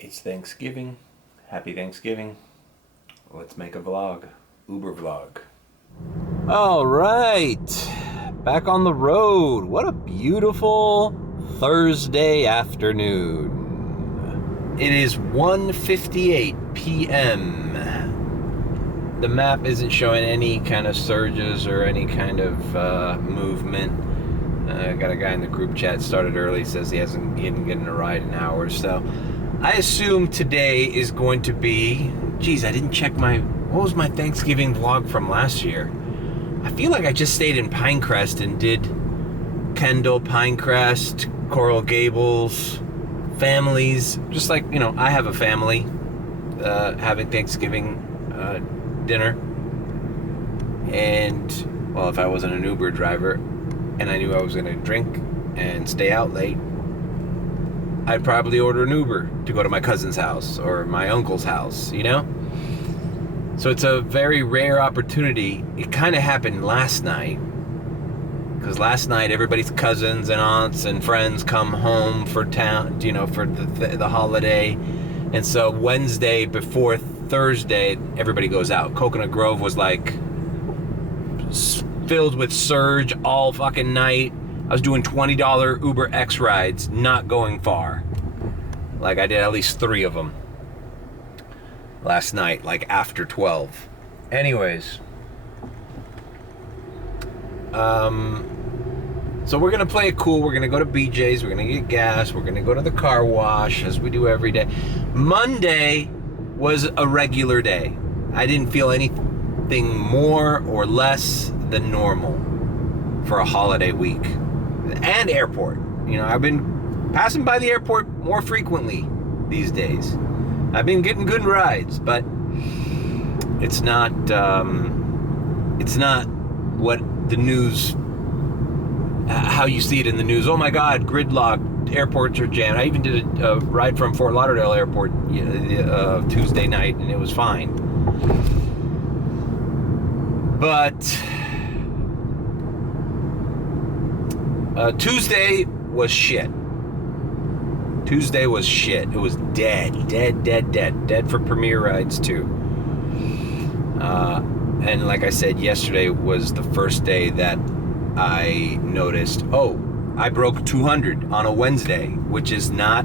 It's Thanksgiving. Happy Thanksgiving. Let's make a vlog. Uber vlog. All right. Back on the road. What a beautiful Thursday afternoon. It is 1:58 p.m. The map isn't showing any kind of surges or any kind of movement. Got a guy in the group chat started early, says he didn't get in a ride in hours. So I assume today is going to be, geez, I didn't check what was my Thanksgiving vlog from last year? I feel like I just stayed in Pinecrest and did Kendall, Pinecrest, Coral Gables, families, just like, I have a family having Thanksgiving dinner. And, well, if I wasn't an Uber driver and I knew I was going to drink and stay out late, I'd probably order an Uber to go to my cousin's house or my uncle's house, So it's a very rare opportunity. It kind of happened last night, because last night everybody's cousins and aunts and friends come home for town, for the holiday. And so Wednesday before Thursday, everybody goes out. Coconut Grove was like filled with surge all fucking night. I was doing $20 Uber X rides, not going far. Like, I did at least 3 of them last night, like after 12. Anyways. So we're going to play it cool. We're going to go to BJ's. We're going to get gas. We're going to go to the car wash, as we do every day. Monday was a regular day. I didn't feel anything more or less than normal for a holiday week. And airport. I've been passing by the airport more frequently these days. I've been getting good rides, but it's not what the news, how you see it in the news. Oh my God, gridlock, airports are jammed. I even did a ride from Fort Lauderdale airport Tuesday night, and it was fine. But Tuesday was shit. Tuesday was shit. It was dead for Premier rides too. And like I said, yesterday was the first day that I noticed, I broke 200 on a Wednesday, which is not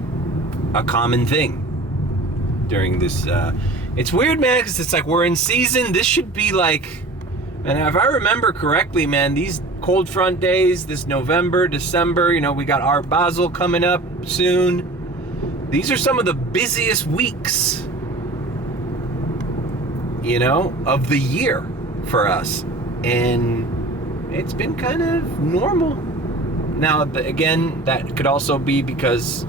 a common thing during this. It's weird, man, because it's like we're in season. This should be like, and if I remember correctly, man, these cold front days, this November, December, we got Art Basel coming up soon. These are some of the busiest weeks, of the year for us. And it's been kind of normal. Now, again, that could also be because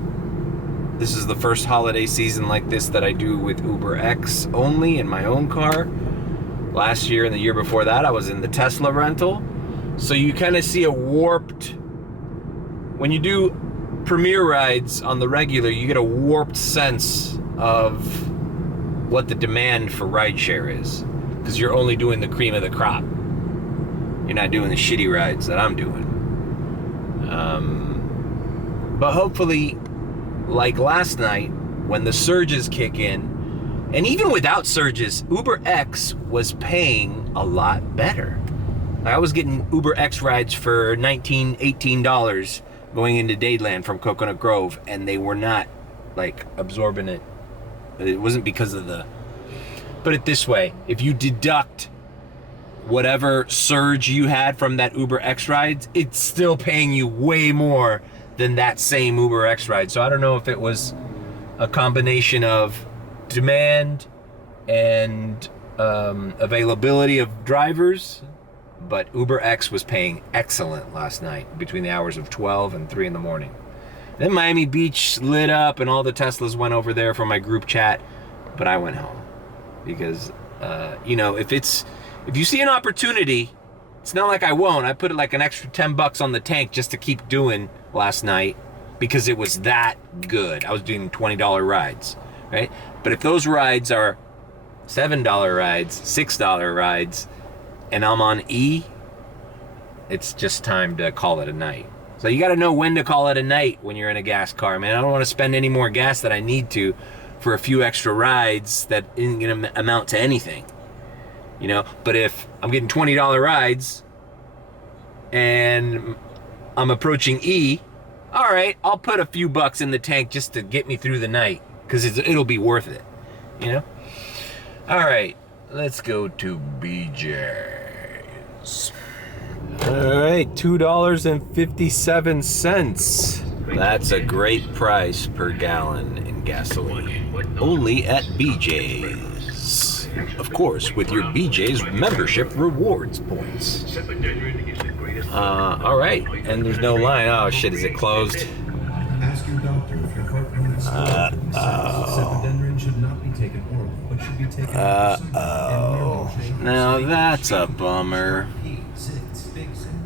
this is the first holiday season like this that I do with Uber X only in my own car. Last year and the year before that, I was in the Tesla rental. So you kind of see a warped, when you do Premier rides on the regular, you get a warped sense of what the demand for rideshare is, because you're only doing the cream of the crop. You're not doing the shitty rides that I'm doing. But hopefully, like last night, when the surges kick in, and even without surges, Uber X was paying a lot better. I was getting Uber X rides for $19, $18 going into Dadeland from Coconut Grove, and they were not like absorbing it. It wasn't because of put it this way, if you deduct whatever surge you had from that Uber X rides, it's still paying you way more than that same Uber X ride. So I don't know if it was a combination of demand and availability of drivers, but Uber X was paying excellent last night between the hours of 12 and 3 in the morning. Then Miami Beach lit up and all the Teslas went over there for my group chat, but I went home because, if you see an opportunity, it's not like I won't. I put like an extra $10 on the tank just to keep doing last night because it was that good. I was doing $20 rides, right? But if those rides are $7 rides, $6 rides, and I'm on E, it's just time to call it a night. So you got to know when to call it a night when you're in a gas car, man. I don't want to spend any more gas than I need to for a few extra rides that isn't gonna amount to anything, you know? But if I'm getting $20 rides and I'm approaching E, all right, I'll put a few bucks in the tank just to get me through the night, because it'll be worth it, you know? All right, let's go to BJ's. All right, $2.57. That's a great price per gallon in gasoline. Only at BJ's. Of course, with your BJ's membership rewards points. All right, and there's no line. Oh shit, is it closed? Ask your doctor if your heart rate is Cependendrin should not be taken oral, but should be taken Now that's a bummer.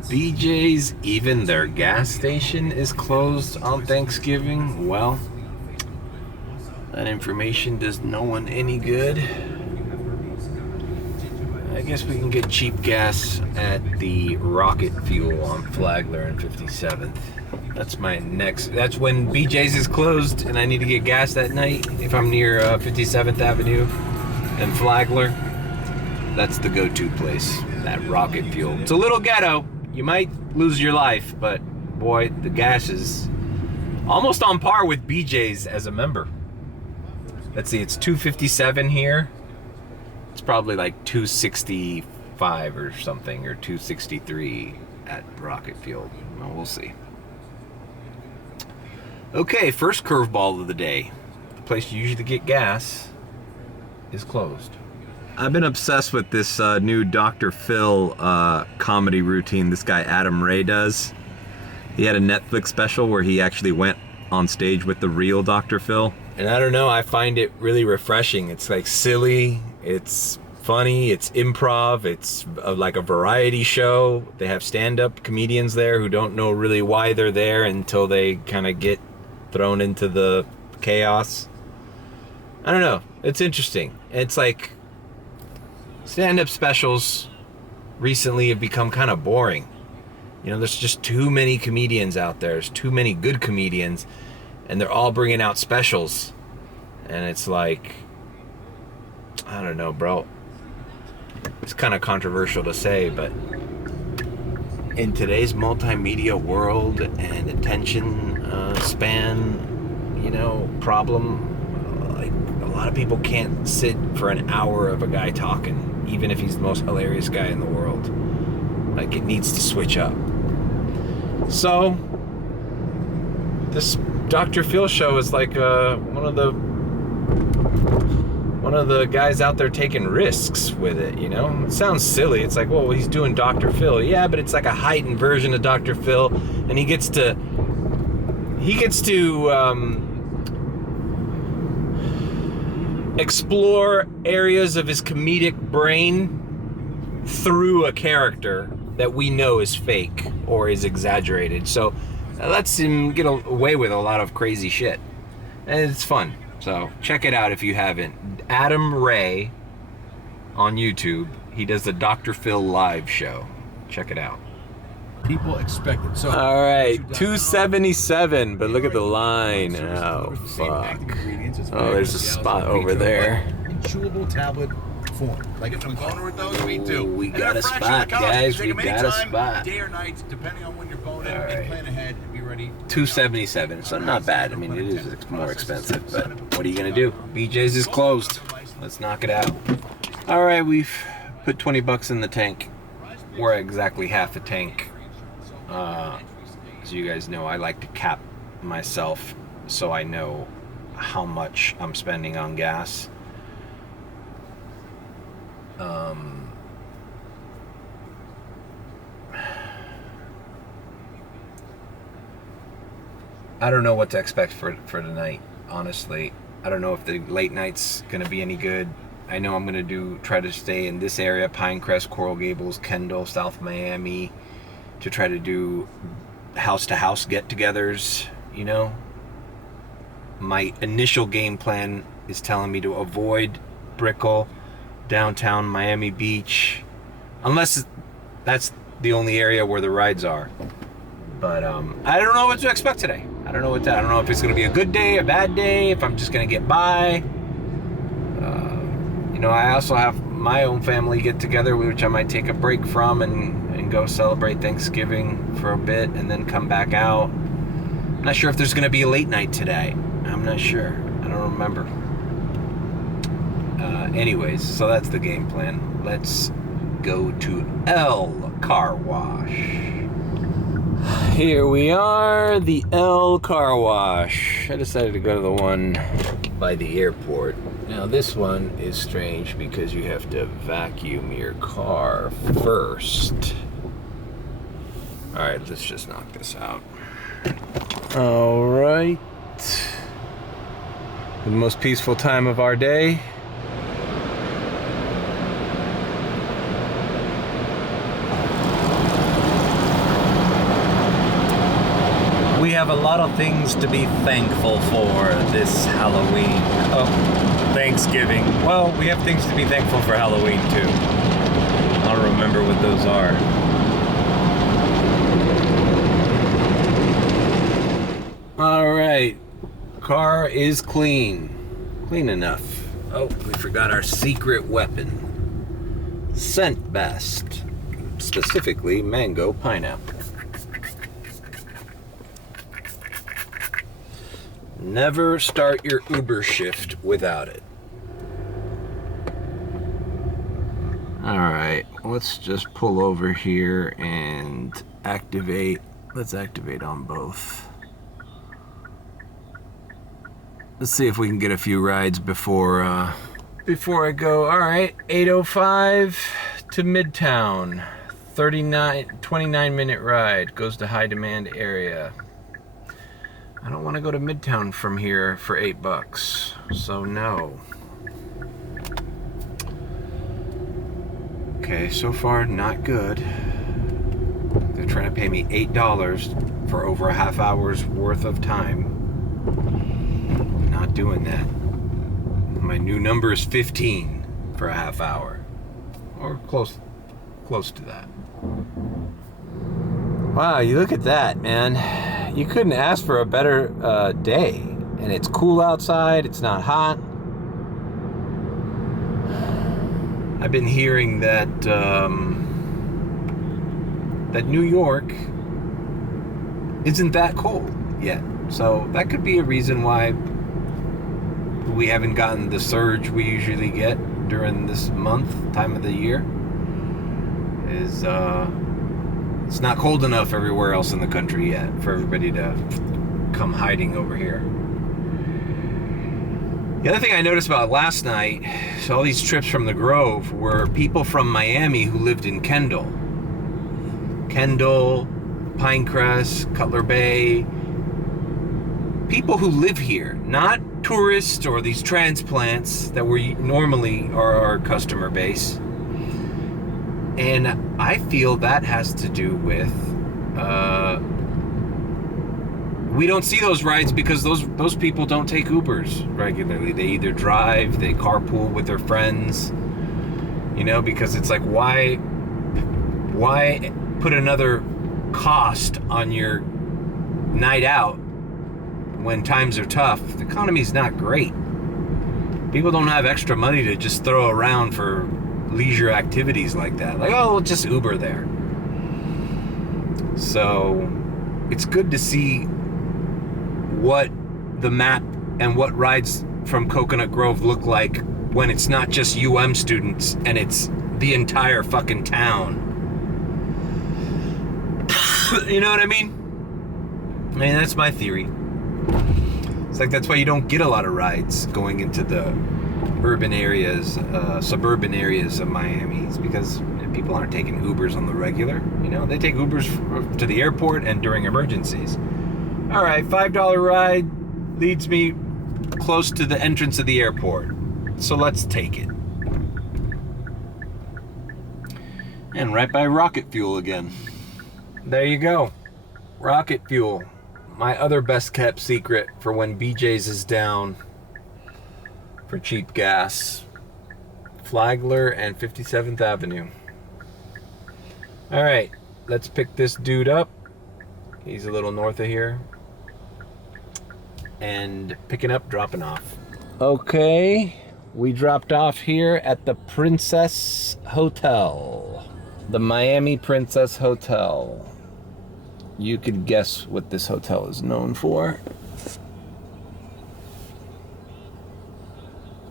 BJ's, even their gas station is closed on Thanksgiving. Well, that information does no one any good. I guess we can get cheap gas at the Rocket Fuel on Flagler and 57th. That's my next. That's when BJ's is closed and I need to get gas that night. If I'm near 57th Avenue and Flagler, that's the go-to place. That Rocket Fuel. It's a little ghetto. You might lose your life, but boy, the gas is almost on par with BJ's as a member. Let's see, it's $2.57 here. It's probably like $2.65 or something, or $2.63 at Rocket Fuel. Well, we'll see. Okay, first curveball of the day. The place you usually get gas is closed. I've been obsessed with this new Dr. Phil comedy routine this guy Adam Ray does. He had a Netflix special where he actually went on stage with the real Dr. Phil. And I don't know, I find it really refreshing. It's like silly, it's funny, it's improv, it's like a variety show. They have stand-up comedians there who don't know really why they're there until they kind of get thrown into the chaos. I don't know, it's interesting. It's like stand-up specials recently have become kind of boring. You know, there's just too many comedians out there. There's too many good comedians, and they're all bringing out specials. And it's like, I don't know, bro. It's kind of controversial to say, but in today's multimedia world and attention span, you know, problem, like a lot of people can't sit for an hour of a guy talking, even if he's the most hilarious guy in the world. Like, it needs to switch up. So this Dr. Phil show is like one of the guys out there taking risks with it, you know? It sounds silly. It's like, well, he's doing Dr. Phil. Yeah, but it's like a heightened version of Dr. Phil, and he gets to explore areas of his comedic brain through a character that we know is fake or is exaggerated. So that lets him get away with a lot of crazy shit. And it's fun. So check it out if you haven't. Adam Ray on YouTube. He does the Dr. Phil live show. Check it out. People expect it. So all right, $2.77, but look at the line. Oh, fuck. Oh, there's a spot over there. In chewable tablet form. Like if I'm going with those, me too. We got a spot, guys. We got a spot. Day or night, depending on when you're boning, and plan ahead and be ready. $2.77, so not bad. I mean, it is more expensive, but what are you gonna do? BJ's is closed. Let's knock it out. All right, we've put 20 bucks in the tank. We're exactly half a tank. As you guys know, I like to cap myself so I know how much I'm spending on gas. I don't know what to expect for tonight, honestly. I don't know if the late night's gonna be any good. I know I'm gonna try to stay in this area, Pinecrest, Coral Gables, Kendall, South Miami, to try to do house-to-house get-togethers, you know? My initial game plan is telling me to avoid Brickell, downtown Miami Beach, unless that's the only area where the rides are. But I don't know what to expect today. I don't know I don't know if it's gonna be a good day, a bad day, if I'm just gonna get by. You know, I also have my own family get together, which I might take a break from and go celebrate Thanksgiving for a bit and then come back out. I'm not sure if there's gonna be a late night today. I'm not sure. I don't remember. Anyways, so that's the game plan. Let's go to L Car Wash. Here we are, the L Car Wash. I decided to go to the one by the airport. Now this one is strange because you have to vacuum your car first. All right, let's just knock this out. All right. The most peaceful time of our day. We have a lot of things to be thankful for this Halloween. Oh, Thanksgiving. Well, we have things to be thankful for Halloween too. I don't remember what those are. All right, car is clean. Clean enough. Oh, we forgot our secret weapon. Scent best. Specifically, mango pineapple. Never start your Uber shift without it. All right, let's just pull over here and activate. Let's activate on both. Let's see if we can get a few rides before I go. All right, 8:05 to Midtown. 29-minute ride. Goes to high demand area. I don't want to go to Midtown from here for $8, so no. Okay, so far not good. They're trying to pay me $8 for over a half hour's worth of time. Not doing that. My new number is 15 for a half hour, or close to that. Wow, you look at that, man. You couldn't ask for a better day. And it's cool outside, it's not hot. I've been hearing that that New York isn't that cold yet. So that could be a reason why we haven't gotten the surge we usually get during this time of the year. Is it's not cold enough everywhere else in the country yet for everybody to come hiding over here. The other thing I noticed about last night, so all these trips from the Grove were people from Miami who lived in Kendall, Pinecrest, Cutler Bay. People who live here, not tourists or these transplants that we normally are our customer base. And I feel that has to do with we don't see those rides because those people don't take Ubers regularly. They either drive, they carpool with their friends, you know, because it's like, why put another cost on your night out when times are tough? The economy's not great. People don't have extra money to just throw around for leisure activities like that. Like, oh, we'll just Uber there. So it's good to see what the map and what rides from Coconut Grove look like when it's not just UM students and it's the entire fucking town. You know what I mean? I mean, that's my theory. It's like, that's why you don't get a lot of rides going into the urban areas, suburban areas of Miami. It's because people aren't taking Ubers on the regular. You know, they take Ubers to the airport and during emergencies. All right, $5 ride leads me close to the entrance of the airport. So let's take it. And right by rocket fuel again. There you go. Rocket fuel. My other best kept secret for when BJ's is down for cheap gas. Flagler and 57th Avenue. All right, let's pick this dude up. He's a little north of here. and picking up, dropping off. Okay, we dropped off here at the Princess Hotel. The Miami Princess Hotel. You could guess what this hotel is known for.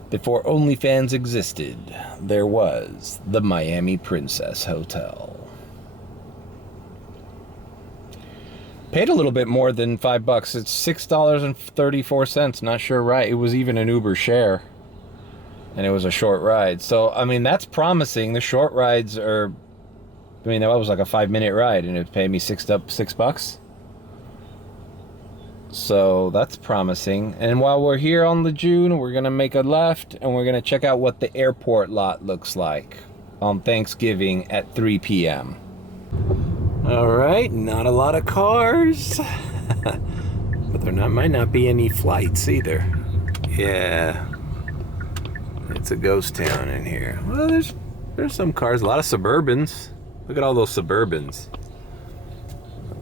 Before OnlyFans existed, there was the Miami Princess Hotel. Paid a little bit more than $5. It's $6.34. Not sure right. It was even an Uber share. And it was a short ride. So, I mean, that's promising. The short rides are... I mean, that was like a 5-minute ride and it paid me $6. So that's promising. And while we're here on the June, we're gonna make a left and we're gonna check out what the airport lot looks like on Thanksgiving at 3 p.m. All right, not a lot of cars, but there might not be any flights either. Yeah, it's a ghost town in here. Well, there's some cars, a lot of Suburbans. Look at all those Suburbans.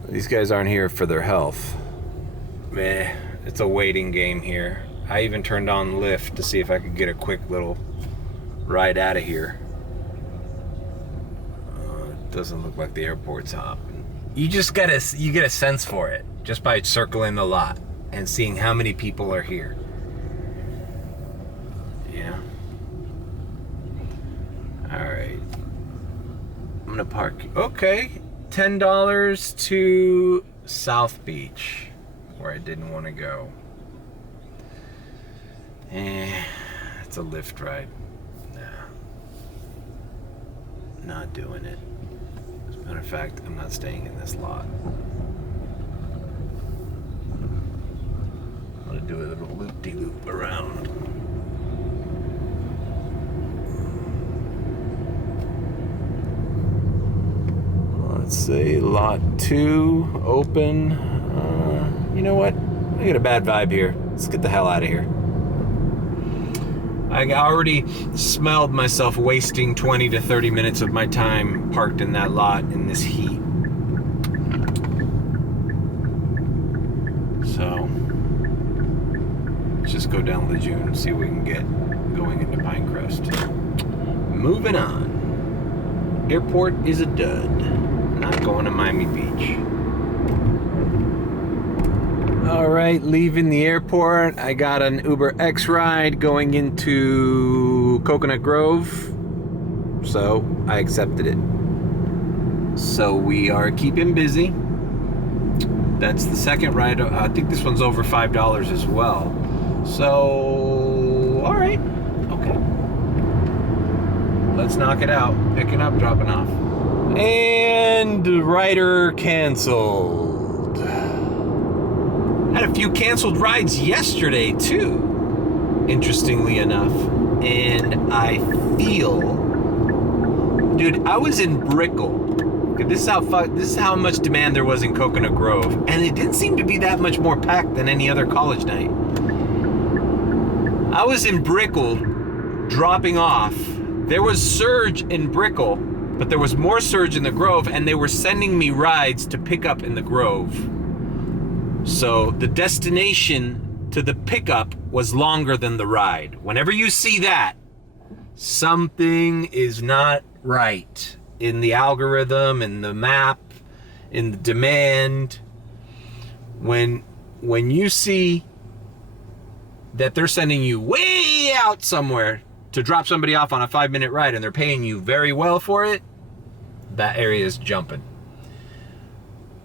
These guys aren't here for their health. Meh, it's a waiting game here. I even turned on Lyft to see if I could get a quick little ride out of here. It doesn't look like the airport's hopping. You just get a sense for it just by circling the lot and seeing how many people are here. Yeah. All right. I'm gonna park. Okay, $10 to South Beach, where I didn't want to go. It's a Lyft ride. Nah. Not doing it. As a matter of fact, I'm not staying in this lot. I'm gonna do a little loop-de-loop around. Let's see, lot 2, open. You know what? I get a bad vibe here. Let's get the hell out of here. I already smelled myself wasting 20 to 30 minutes of my time parked in that lot in this heat. So, let's just go down Lejeune and see what we can get going into Pinecrest. Moving on. Airport is a dud. Not going to Miami Beach. All right, leaving the airport. I got an Uber X ride going into Coconut Grove, so I accepted it. So we are keeping busy. That's the second ride. I think this one's over $5 as well. So, all right, okay. Let's knock it out. Picking up, dropping off. And rider canceled. Had a few canceled rides yesterday too, interestingly enough. And I feel, dude, I was in Brickell. Okay, this is how much demand there was in Coconut Grove, and it didn't seem to be that much more packed than any other college night. I was in Brickell dropping off. There was surge in Brickell, but there was more surge in the Grove, and they were sending me rides to pick up in the Grove. So the destination to the pickup was longer than the ride. Whenever you see that, something is not right in the algorithm, in the map, in the demand. When you see that they're sending you way out somewhere to drop somebody off on a 5-minute ride and they're paying you very well for it, that area is jumping.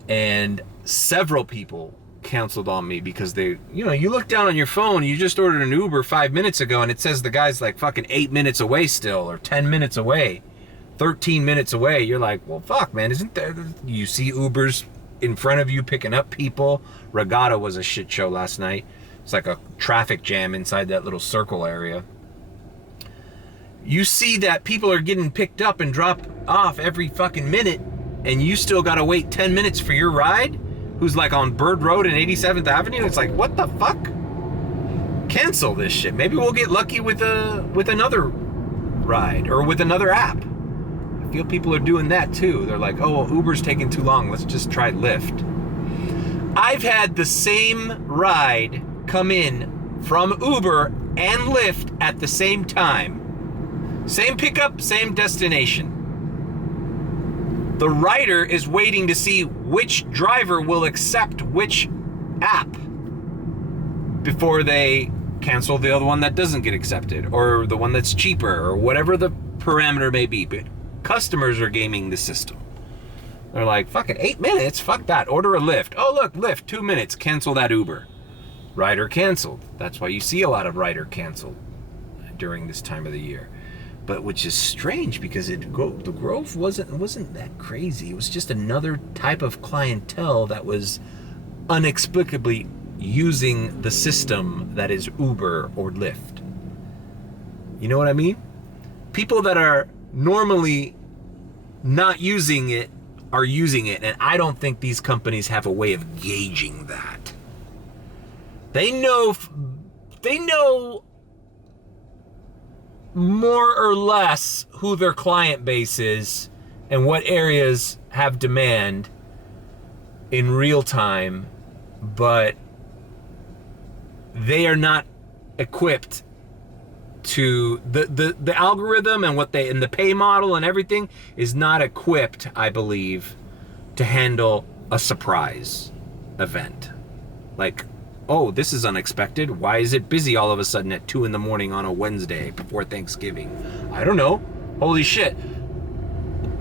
And several people canceled on me because they, you look down on your phone, you just ordered an Uber 5 minutes ago and it says the guy's like fucking 8 minutes away still, or 10 minutes away, 13 minutes away. You're like, well, fuck, man, isn't there, you see Ubers in front of you picking up people. Regatta was a shit show last night. It's like a traffic jam inside that little circle area. You see that people are getting picked up and dropped off every fucking minute, and you still gotta wait 10 minutes for your ride, who's like on Bird Road and 87th Avenue. It's like, what the fuck? Cancel this shit. Maybe we'll get lucky with another ride or with another app. I feel people are doing that too. They're like, oh, well, Uber's taking too long. Let's just try Lyft. I've had the same ride come in from Uber and Lyft at the same time. Same pickup, same destination. The rider is waiting to see which driver will accept which app before they cancel the other one that doesn't get accepted, or the one that's cheaper, or whatever the parameter may be. But customers are gaming the system. They're like, fuck it, 8 minutes? Fuck that, order a Lyft. Oh look, Lyft, 2 minutes, cancel that Uber. Rider canceled. That's why you see a lot of rider canceled during this time of the year. But which is strange, because the growth wasn't that crazy. It was just another type of clientele that was inexplicably using the system that is Uber or Lyft. You know what I mean? People that are normally not using it are using it, and I don't think these companies have a way of gauging that. They know more or less who their client base is and what areas have demand in real time, but they are not equipped to the algorithm and the pay model and everything is not equipped, I believe, to handle a surprise event. Like, oh, this is unexpected. Why is it busy all of a sudden at 2 a.m. on a Wednesday before Thanksgiving? I don't know. Holy shit.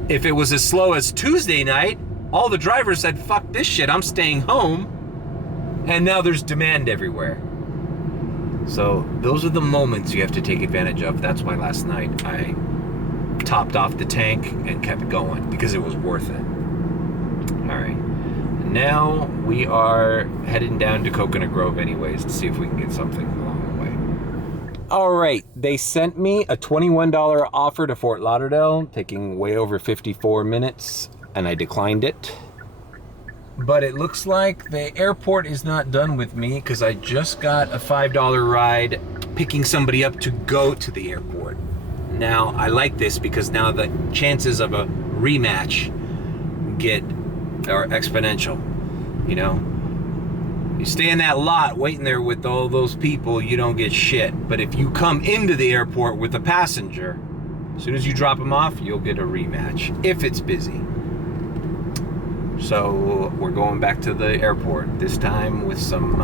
If it was as slow as Tuesday night, all the drivers said, fuck this shit, I'm staying home. And now there's demand everywhere. So those are the moments you have to take advantage of. That's why last night I topped off the tank and kept going, because it was worth it. All right. Now we are heading down to Coconut Grove anyways to see if we can get something along the way. All right, they sent me a $21 offer to Fort Lauderdale, taking way over 54 minutes, and I declined it. But it looks like the airport is not done with me, because I just got a $5 ride picking somebody up to go to the airport. Now, I like this because now the chances of a rematch are exponential. You know, you stay in that lot waiting there with all those people, you don't get shit. But if you come into the airport with a passenger, as soon as you drop them off, you'll get a rematch if it's busy. So we're going back to the airport, this time with some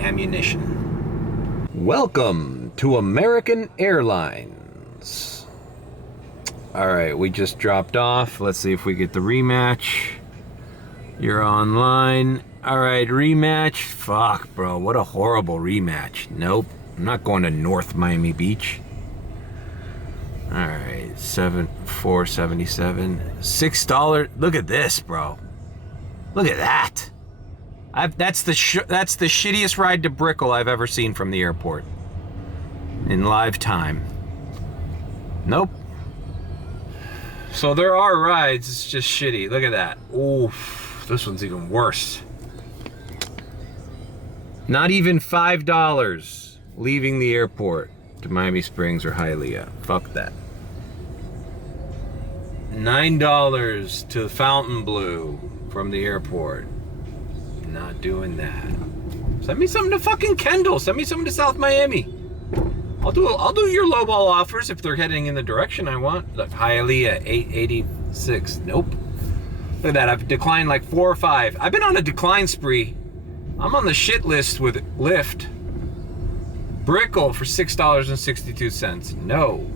ammunition. Welcome to American Airlines. All right, we just dropped off. Let's see if we get the rematch. You're online. All right, rematch. Fuck, bro, what a horrible rematch. Nope, I'm not going to North Miami Beach. All right, $4.77, $6. Look at this, bro. Look at that. That's the shittiest ride to Brickell I've ever seen from the airport in live time. Nope. So there are rides. It's just shitty. Look at that. Oof, this one's even worse. Not even $5 leaving the airport to Miami Springs or Hialeah. Fuck that. $9 to Fontainebleau from the airport. Not doing that. Send me something to fucking Kendall. Send me something to South Miami. I'll do your lowball offers if they're heading in the direction I want. Look, Hialeah, $8.86. Nope. Look at that. I've declined like 4 or 5. I've been on a decline spree. I'm on the shit list with Lyft. Brickell for $6.62. No.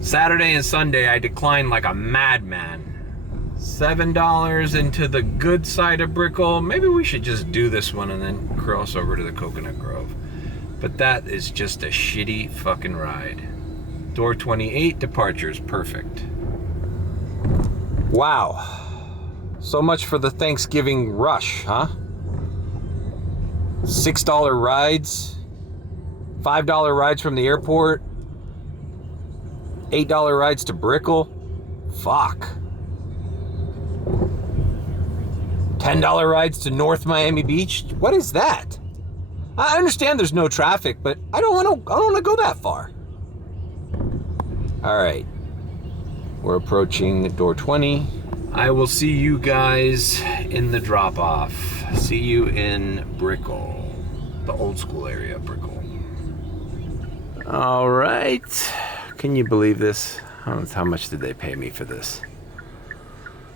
Saturday and Sunday, I declined like a madman. $7 into the good side of Brickell. Maybe we should just do this one and then cross over to the Coconut Grove. But that is just a shitty fucking ride. Door 28, departures, perfect. Wow. So much for the Thanksgiving rush, huh? $6 rides, $5 rides from the airport, $8 rides to Brickell. Fuck. $10 rides to North Miami Beach. What is that? I understand there's no traffic, but I don't want to go that far. All right. We're approaching door 20. I will see you guys in the drop-off. See you in Brickell, the old school area of Brickell. All right. Can you believe this? How much did they pay me for this?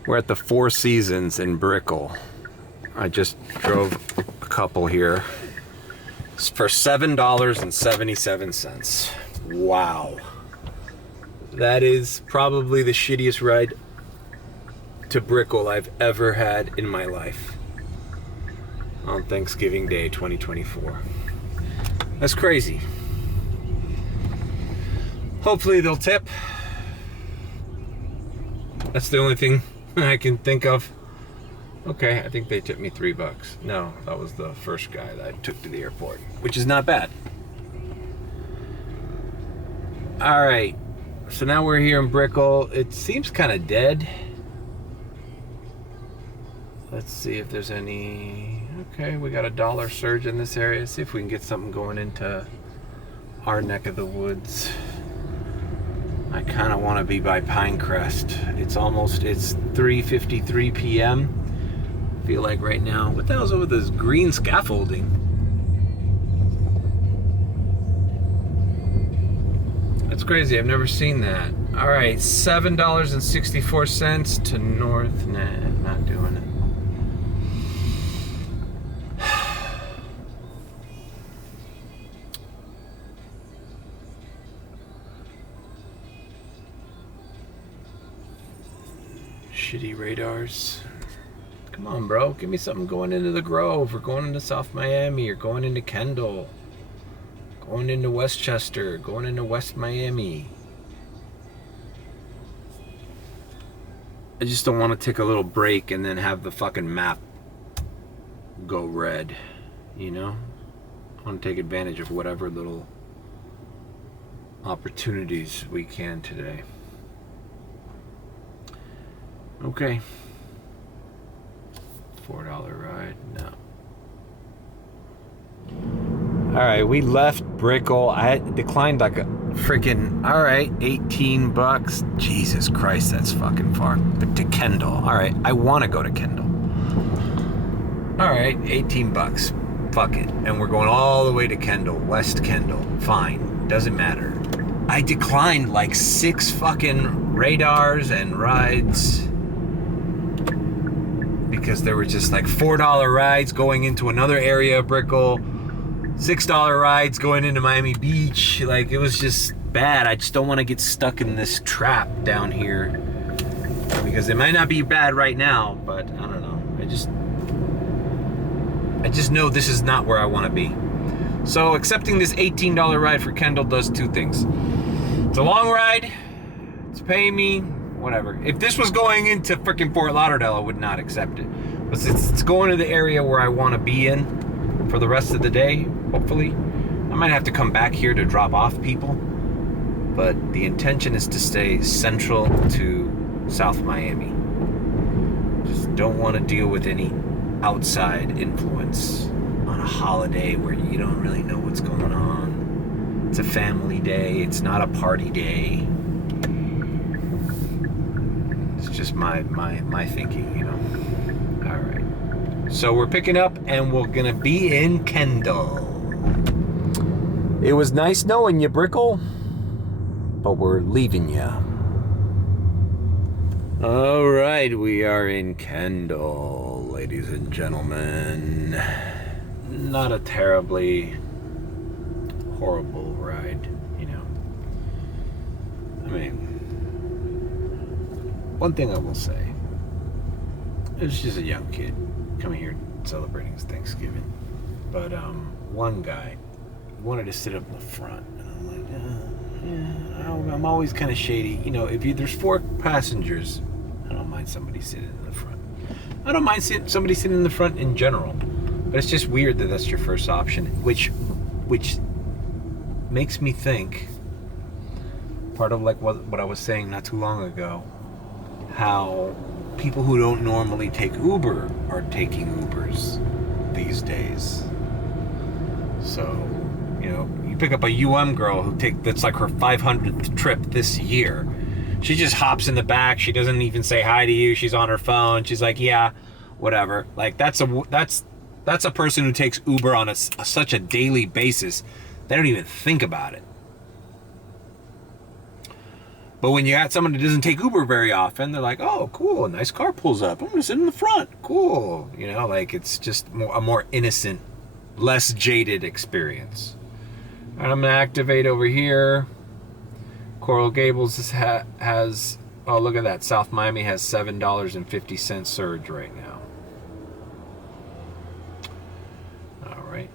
We're at the Four Seasons in Brickell. I just drove a couple here. It's for $7.77. Wow. That is probably the shittiest ride to Brickell I've ever had in my life on Thanksgiving Day 2024. That's crazy. Hopefully they'll tip. That's the only thing I can think of. Okay, I think they tipped me $3. No, that was the first guy that I took to the airport, which is not bad. All right, so now we're here in Brickell. It seems kind of dead. Let's see if there's any. Okay, we got a dollar surge in this area. See if we can get something going into our neck of the woods. I kind of want to be by Pinecrest. It's 3:53 p.m. Feel like right now. What the hell's over this green scaffolding? That's crazy. I've never seen that. All right, $7.64 to north. Nah, not doing it. Shitty radars. Come on, bro. Give me something going into the Grove, or going into South Miami, or going into Kendall, going into Westchester, going into West Miami. I just don't want to take a little break and then have the fucking map go red, you know? I want to take advantage of whatever little opportunities we can today. Okay. $4 ride, no. All right, we left Brickell. I declined like a freaking, all right, $18. Jesus Christ, that's fucking far. But to Kendall, all right, I want to go to Kendall. All right, $18, fuck it. And we're going all the way to Kendall, West Kendall, fine, doesn't matter. I declined like 6 fucking radars and rides because there were just like $4 rides going into another area of Brickell, $6 rides going into Miami Beach. Like, it was just bad. I just don't want to get stuck in this trap down here, because it might not be bad right now, but I don't know. I just know this is not where I want to be. So accepting this $18 ride for Kendall does 2 things. It's a long ride. It's paying me. Whatever. If this was going into freaking Fort Lauderdale, I would not accept it. But since it's going to the area where I want to be in for the rest of the day, hopefully, I might have to come back here to drop off people. But the intention is to stay central to South Miami. Just don't want to deal with any outside influence on a holiday where you don't really know what's going on. It's a family day. It's not a party day. It's just my thinking, you know. All right. So we're picking up, and we're gonna be in Kendall. It was nice knowing you, Brickell, but we're leaving you. All right, we are in Kendall, ladies and gentlemen. Not a terribly horrible ride, you know. I mean, one thing I will say, it was just a young kid coming here celebrating his Thanksgiving. But one guy wanted to sit up in the front, and I'm like, yeah, I'm always kind of shady. You know, there's 4 passengers, I don't mind somebody sitting in the front. I don't mind somebody sitting in the front in general, but it's just weird that that's your first option, which makes me think, part of like what I was saying not too long ago, how people who don't normally take Uber are taking Ubers these days. So, you know, you pick up a UM girl that's like her 500th trip this year. She just hops in the back. She doesn't even say hi to you. She's on her phone. She's like, yeah, whatever. Like, that's a person who takes Uber on such a daily basis. They don't even think about it. But when you got someone who doesn't take Uber very often, they're like, oh, cool, a nice car pulls up. I'm going to sit in the front. Cool. You know, like, it's just a more innocent, less jaded experience. And I'm going to activate over here. Coral Gables has, oh, look at that. South Miami has $7.50 surge right now. All right.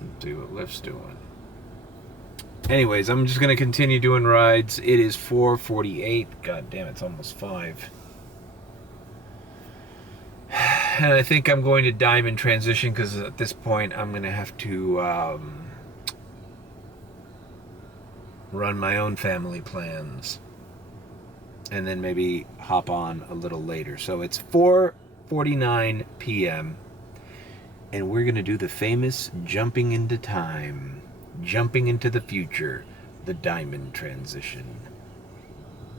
Let's see what Lyft's doing. Anyways, I'm just going to continue doing rides. It is 4:48. God damn, it's almost 5. And I think I'm going to diamond transition because at this point I'm going to have to run my own family plans. And then maybe hop on a little later. So it's 4:49 p.m. And we're going to do the famous jumping into time. Jumping into the future, the diamond transition.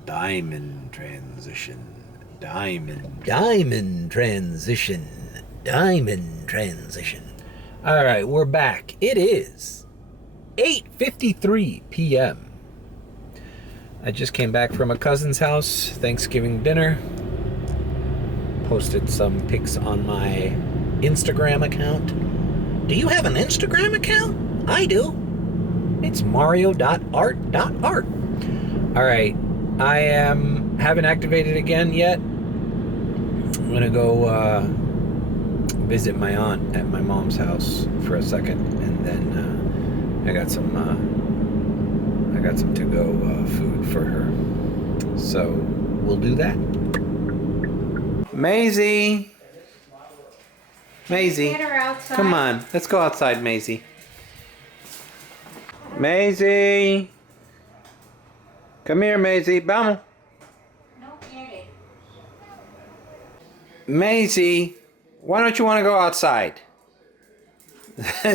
Diamond transition. Diamond transition. Diamond transition. All right, we're back. It is 8:53 p.m. I just came back from a cousin's house, Thanksgiving dinner. Posted some pics on my Instagram account. Do you have an Instagram account? I do. It's mario.art.art. All right, I haven't activated again yet. I'm gonna go visit my aunt at my mom's house for a second, and then I got some to-go food for her. So we'll do that. Maisie, come on, let's go outside, Maisie. Maisie, come here, Maisie. Vamos. No quiere. Maisie, why don't you want to go outside?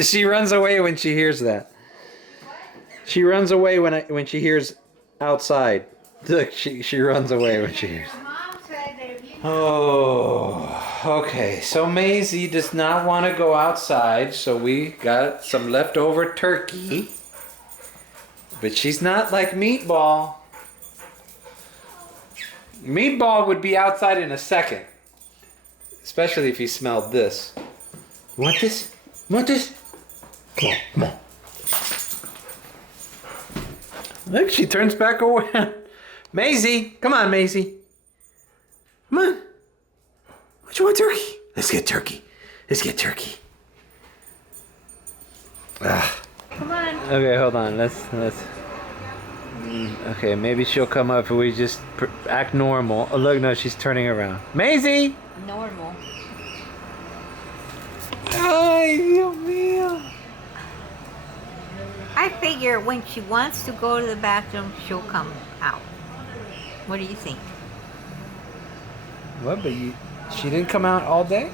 She runs away when she hears that. She runs away when she hears outside. Look, she runs away when she hears. Mom said that if you... Oh, okay. So Maisie does not want to go outside, so we got some leftover turkey. But she's not like Meatball. Meatball would be outside in a second. Especially if he smelled this. You want this? You want this? Come on, come on. Look, she turns back away. Maisie, come on, Maisie. Come on. What you want, turkey? Let's get turkey. Let's get turkey. Ah. Come on. Okay, hold on. Let's. Okay, maybe she'll come up if we just act normal. Oh, look, no, she's turning around. Maisie! Normal. Ay, Dios mío. I figure when she wants to go to the bathroom, she'll come out. What do you think? What, but she didn't come out all day?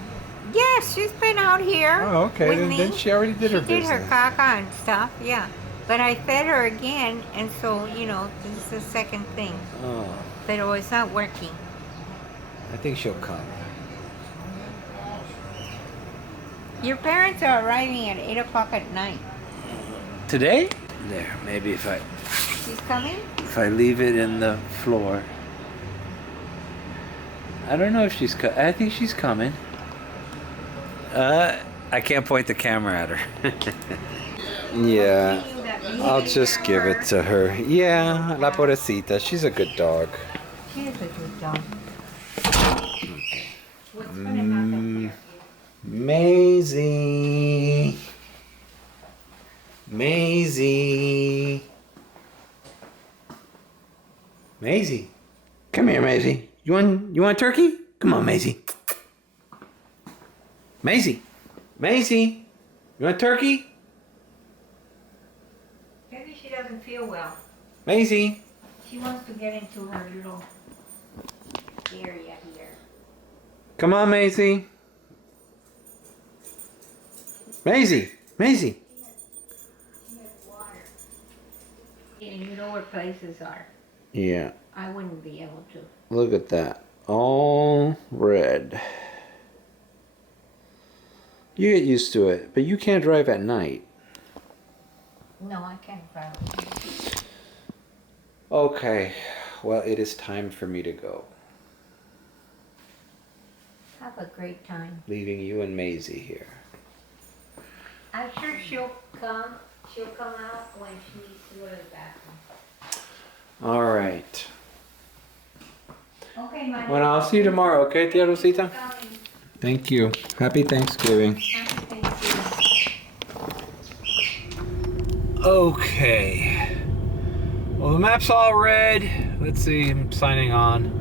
Yes, she's been out here. Oh, okay. With me. Then she already did her business. She did her caca and stuff, yeah. But I fed her again, and so, you know, this is the second thing. Oh. But it's not working. I think she'll come. Your parents are arriving at 8 o'clock at night. Today? There, maybe if She's coming? I leave it in the floor. I don't know if she's I think she's coming. I can't point the camera at her. Yeah, I'll just give it to her. Yeah, la pobrecita. She's a good dog. She is a good dog. Okay. What's gonna happen here? Maisie. Maisie. Maisie. Come here, Maisie. You want turkey? Come on, Maisie. Maisie. Maisie. You want turkey? Maybe she doesn't feel well. Maisie. She wants to get into her little area here. Come on, Maisie. Maisie. Maisie. And you know where places are. Yeah. I wouldn't be able to. Look at that. All red. You get used to it, but you can't drive at night. No, I can't drive. Okay. Well, it is time for me to go. Have a great time. Leaving you and Maisie here. I'm sure she'll come. She'll come out when she needs to go to the bathroom. All right. Okay, my Well, I'll see you tomorrow, okay, Tia Rosita? Coming. Thank you. Happy Thanksgiving. Happy Thanksgiving. Okay. Well, the map's all red. Let's see, I'm signing on.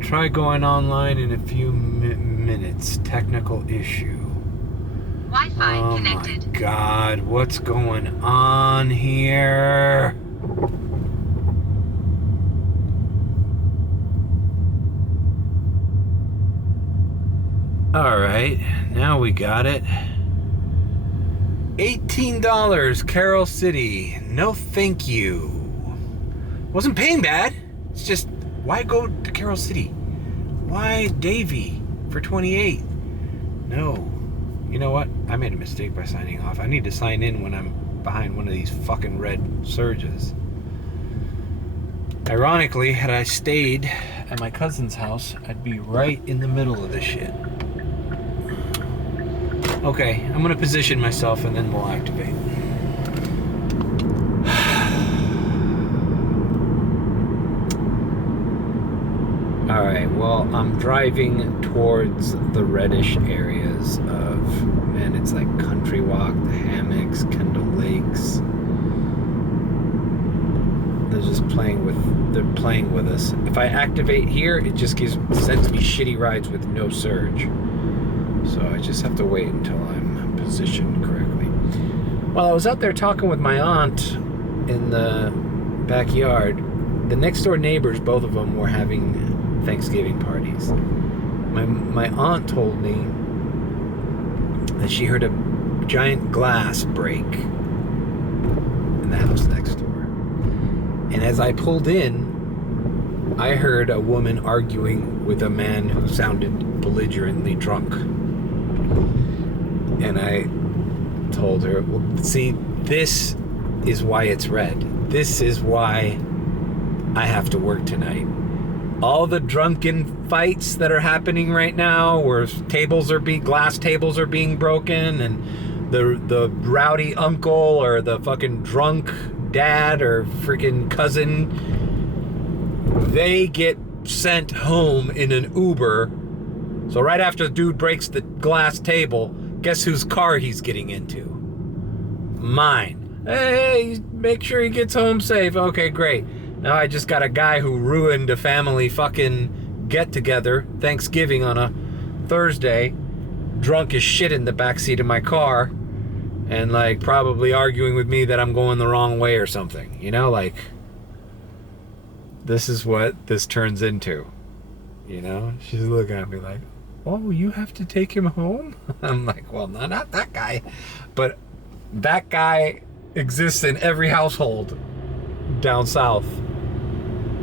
Try going online in a few minutes. Technical issue. Wi-Fi connected. Oh my God, what's going on here? All right, now we got it. $18, Carol City. No thank you. Wasn't paying bad. It's just, why go to Carol City? Why Davie for 28? No. You know what? I made a mistake by signing off. I need to sign in when I'm behind one of these fucking red surges. Ironically, had I stayed at my cousin's house, I'd be right in the middle of this shit. Okay, I'm gonna position myself and then we'll activate. Alright, well, I'm driving towards the reddish areas of, man, it's like Country Walk, the hammocks, Kendall Lakes. They're just playing with us. If I activate here, it just sends me shitty rides with no surge. So I just have to wait until I'm positioned correctly. While I was out there talking with my aunt in the backyard, the next door neighbors, both of them, were having Thanksgiving parties. My aunt told me that she heard a giant glass break in the house next door. And as I pulled in, I heard a woman arguing with a man who sounded belligerently drunk. And I told her, well, see, this is why it's red. This is why I have to work tonight. All the drunken fights that are happening right now, where glass tables are being broken, and the rowdy uncle or the fucking drunk dad or freaking cousin, they get sent home in an Uber. So right after the dude breaks the glass table, guess whose car he's getting into? Mine. Hey, make sure he gets home safe. Okay, great. Now I just got a guy who ruined a family fucking get-together, Thanksgiving on a Thursday, drunk as shit in the backseat of my car, and like probably arguing with me that I'm going the wrong way or something. You know, like, this is what this turns into. You know? She's looking at me like, oh, you have to take him home? I'm like, well, no, not that guy. But that guy exists in every household down south.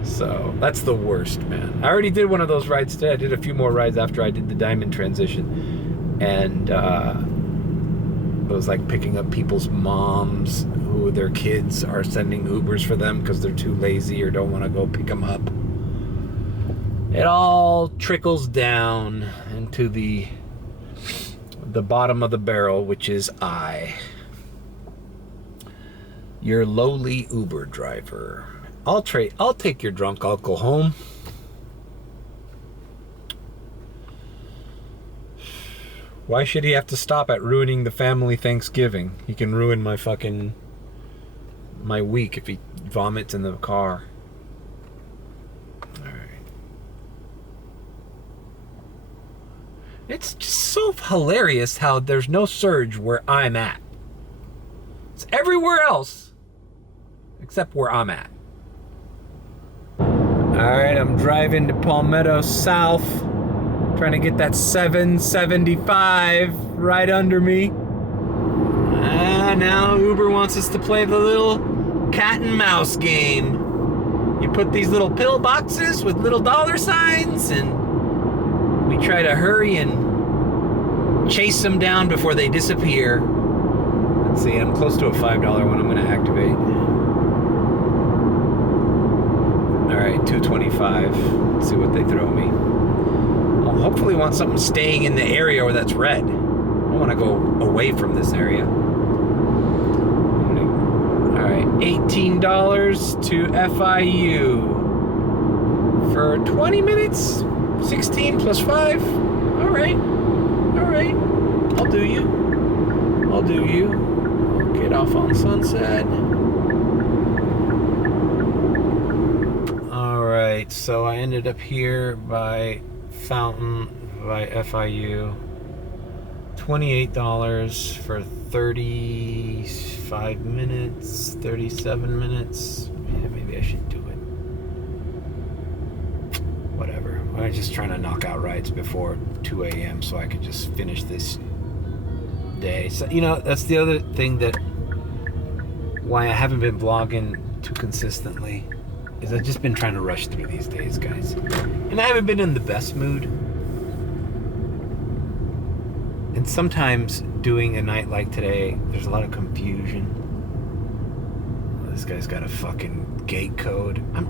So that's the worst, man. I already did one of those rides today. I did a few more rides after I did the diamond transition. And it was like picking up people's moms who their kids are sending Ubers for them because they're too lazy or don't want to go pick them up. It all trickles down into the bottom of the barrel, which is I, your lowly Uber driver. I'll take your drunk uncle home. Why should he have to stop at ruining the family Thanksgiving? He can ruin my week if he vomits in the car. It's just so hilarious how there's no surge where I'm at. It's everywhere else except where I'm at. Alright, I'm driving to Palmetto South, trying to get that 775 right under me. Now Uber wants us to play the little cat and mouse game. You put these little pill boxes with little dollar signs, and we try to hurry and chase them down before they disappear. Let's see, I'm close to a $5 one I'm going to activate. Alright, $2.25. Let's see what they throw me. I'll hopefully want something staying in the area where that's red. I want to go away from this area. Alright, $18 to FIU for 20 minutes. 16 plus 5. Alright. Alright. I'll do you. I'll do you. Get off on Sunset. Alright, so I ended up here by Fountain by FIU. $28 for 35 minutes, 37 minutes. Yeah, maybe I should do it. Whatever. I'm just trying to knock out rides before 2 a.m. so I could just finish this day. So, you know, that's the other thing that why I haven't been vlogging too consistently is I've just been trying to rush through these days, guys. And I haven't been in the best mood. And sometimes doing a night like today, there's a lot of confusion. Oh, this guy's got a fucking gate code. I'm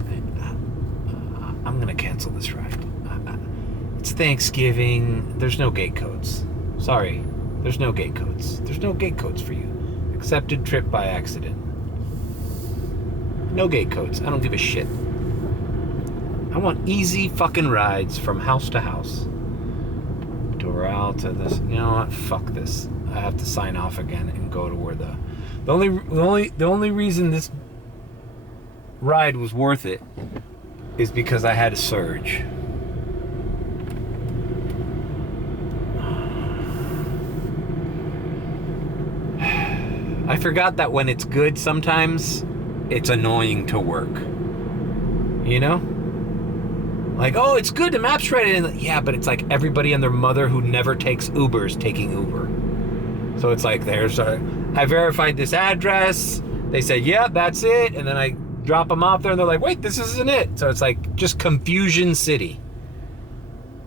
gonna cancel this ride. It's Thanksgiving. There's no gate codes. Sorry, there's no gate codes. There's no gate codes for you. Accepted trip by accident. No gate codes. I don't give a shit. I want easy fucking rides from house to house. Doral to this. You know what? Fuck this. I have to sign off again and go to where the only reason this ride was worth it is because I had a surge. I forgot that when it's good sometimes it's annoying to work. You know? Like, oh, it's good, the map's right. And yeah, but it's like everybody and their mother who never takes Uber is taking Uber. So it's like I verified this address. They said, yeah, that's it. And then I drop them off there and they're like, wait, this isn't it. So it's like just confusion city.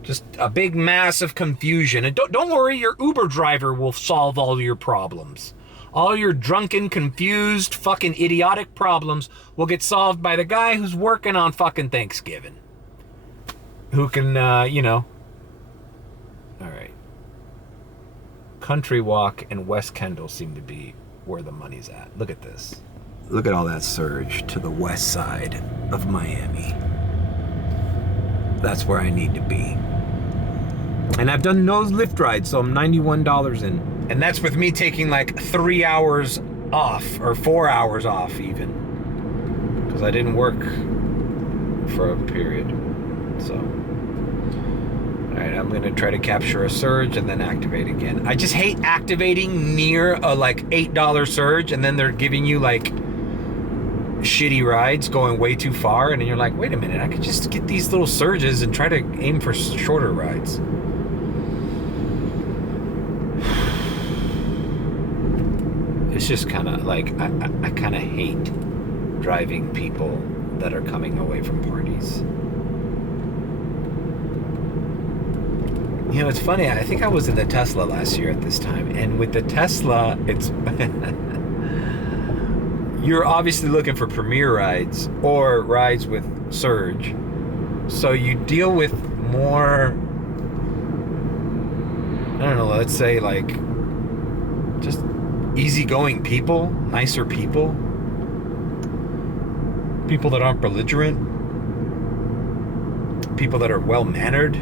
Just a big mass of confusion. And don't worry, your Uber driver will solve all your problems. All your drunken, confused, fucking idiotic problems will get solved by the guy who's working on fucking Thanksgiving. Who can, you know. Alright. Country Walk and West Kendall seem to be where the money's at. Look at this. Look at all that surge to the west side of Miami. That's where I need to be. And I've done no Lyft rides, so I'm $91 in. And that's with me taking like 3 hours off, or 4 hours off even. Because I didn't work for a period. So, alright, I'm gonna try to capture a surge and then activate again. I just hate activating near a like $8 surge and then they're giving you like shitty rides going way too far, and then you're like, wait a minute, I could just get these little surges and try to aim for shorter rides. It's just kind of like, I kind of hate driving people that are coming away from parties. You know, it's funny, I think I was in the Tesla last year at this time, and with the Tesla, it's you're obviously looking for premier rides or rides with surge. So you deal with more, I don't know, let's say like just easygoing people, nicer people, people that aren't belligerent, people that are well-mannered.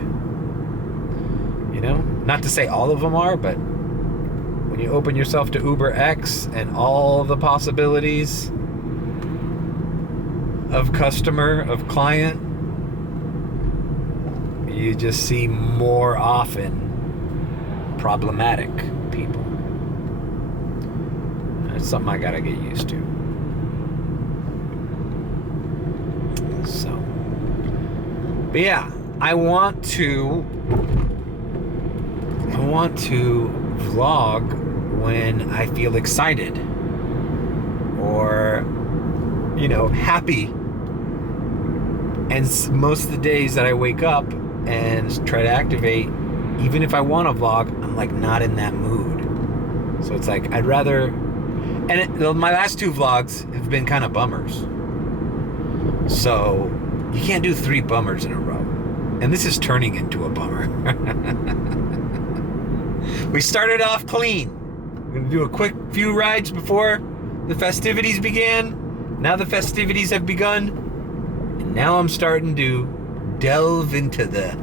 You know, not to say all of them are, but when you open yourself to Uber X and all the possibilities of customer, of client, you just see more often problematic people. It's something I gotta get used to. So, but yeah, I want to vlog when I feel excited or, you know, happy And most of the days that I wake up and try to activate, even if I want to vlog, I'm like not in that mood. So it's like I'd rather, and my last 2 vlogs have been kind of bummers. So you can't do 3 bummers in a row. And this is turning into a bummer. We started off clean. We're gonna do a quick few rides before the festivities began. Now the festivities have begun. And now I'm starting to delve into the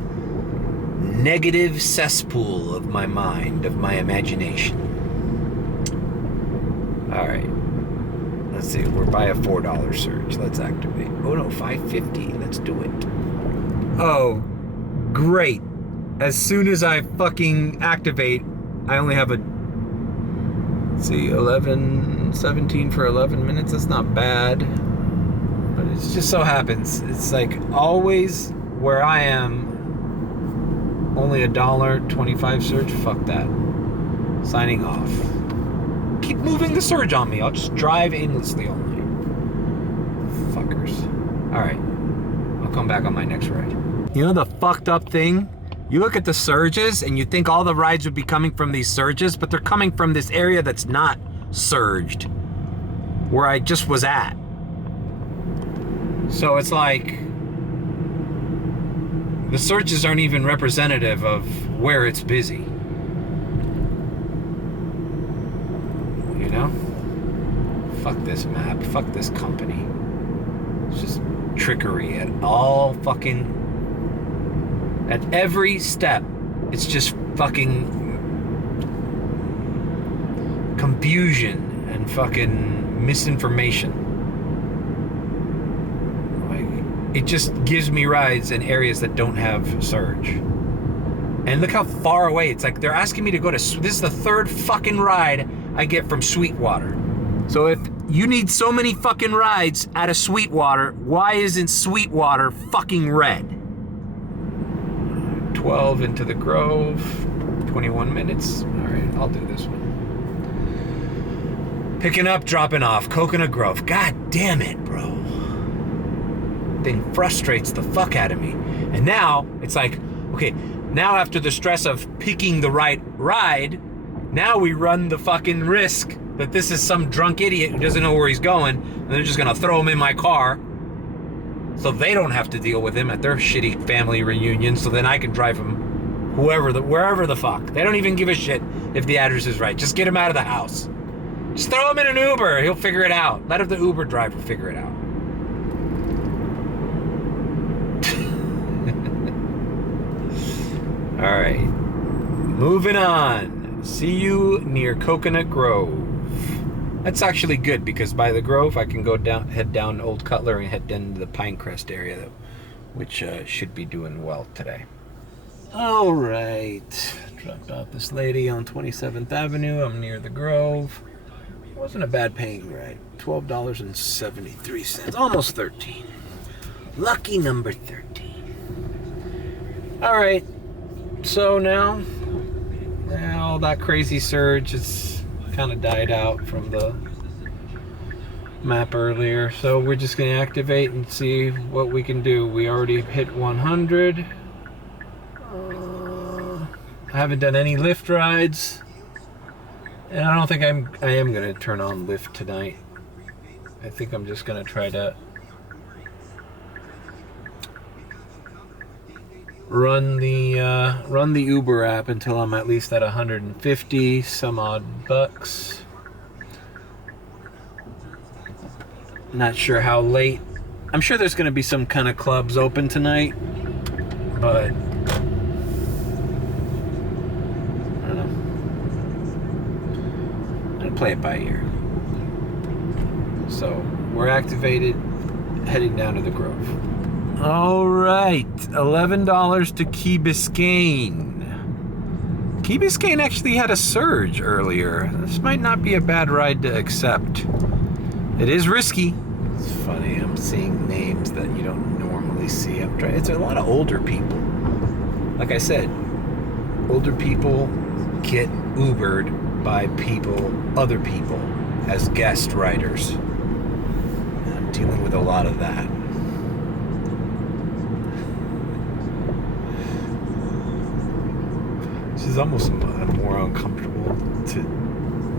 negative cesspool of my mind, of my imagination. All right. Let's see, we're by a $4 surge. Let's activate. Oh no, $5.50. Let's do it. Oh, great. As soon as I fucking activate, I only have a, let's see, 17 for 11 minutes. That's not bad. But it just so happens, it's like always where I am, only $1.25 surge. Fuck that. Signing off. Keep moving the surge on me. I'll just drive aimlessly only. Fuckers. Alright. I'll come back on my next ride. You know the fucked up thing? You look at the surges and you think all the rides would be coming from these surges, but they're coming from this area that's not surged, where I just was at. So it's like the surges aren't even representative of where it's busy. You know? Fuck this map. Fuck this company. It's just trickery at all fucking... At every step, it's just fucking confusion and fucking misinformation. Like, it just gives me rides in areas that don't have surge. And look how far away. It's like they're asking me to go to... This is the 3rd fucking ride I get from Sweetwater. So if you need so many fucking rides out of Sweetwater, why isn't Sweetwater fucking red? 12 into the Grove, 21 minutes. All right, I'll do this one. Picking up, dropping off, Coconut Grove. God damn it, bro. Thing frustrates the fuck out of me. And now it's like, okay, now after the stress of picking the right ride, now we run the fucking risk that this is some drunk idiot who doesn't know where he's going, and they're just gonna throw him in my car so they don't have to deal with him at their shitty family reunion, so then I can drive him wherever the fuck. They don't even give a shit if the address is right. Just get him out of the house. Just throw him in an Uber. He'll figure it out. Let the Uber driver figure it out. All right. Moving on. See you near Coconut Grove. That's actually good because by the Grove I can go down, head down Old Cutler and head into the Pinecrest area, which should be doing well today. All right, dropped off this lady on 27th Avenue. I'm near the Grove. It wasn't a bad paying ride. $12.73, almost 13. Lucky number 13. All right, so now all that crazy surge is kind of died out from the map earlier, so we're just going to activate and see what we can do. We already hit 100. I haven't done any lift rides, and I don't think I am going to turn on lift tonight. I think I'm just going to try to run the Uber app until I'm at least at 150 some odd bucks. Not sure how late. I'm sure there's going to be some kind of clubs open tonight, but I don't know. I'm going to play it by ear. So we're activated, heading down to the Grove. All right, $11 to Key Biscayne. Key Biscayne actually had a surge earlier. This might not be a bad ride to accept. It is risky. It's funny, I'm seeing names that you don't normally see. It's a lot of older people. Like I said, older people get Ubered by other people, as guest riders. And I'm dealing with a lot of that. is almost more uncomfortable to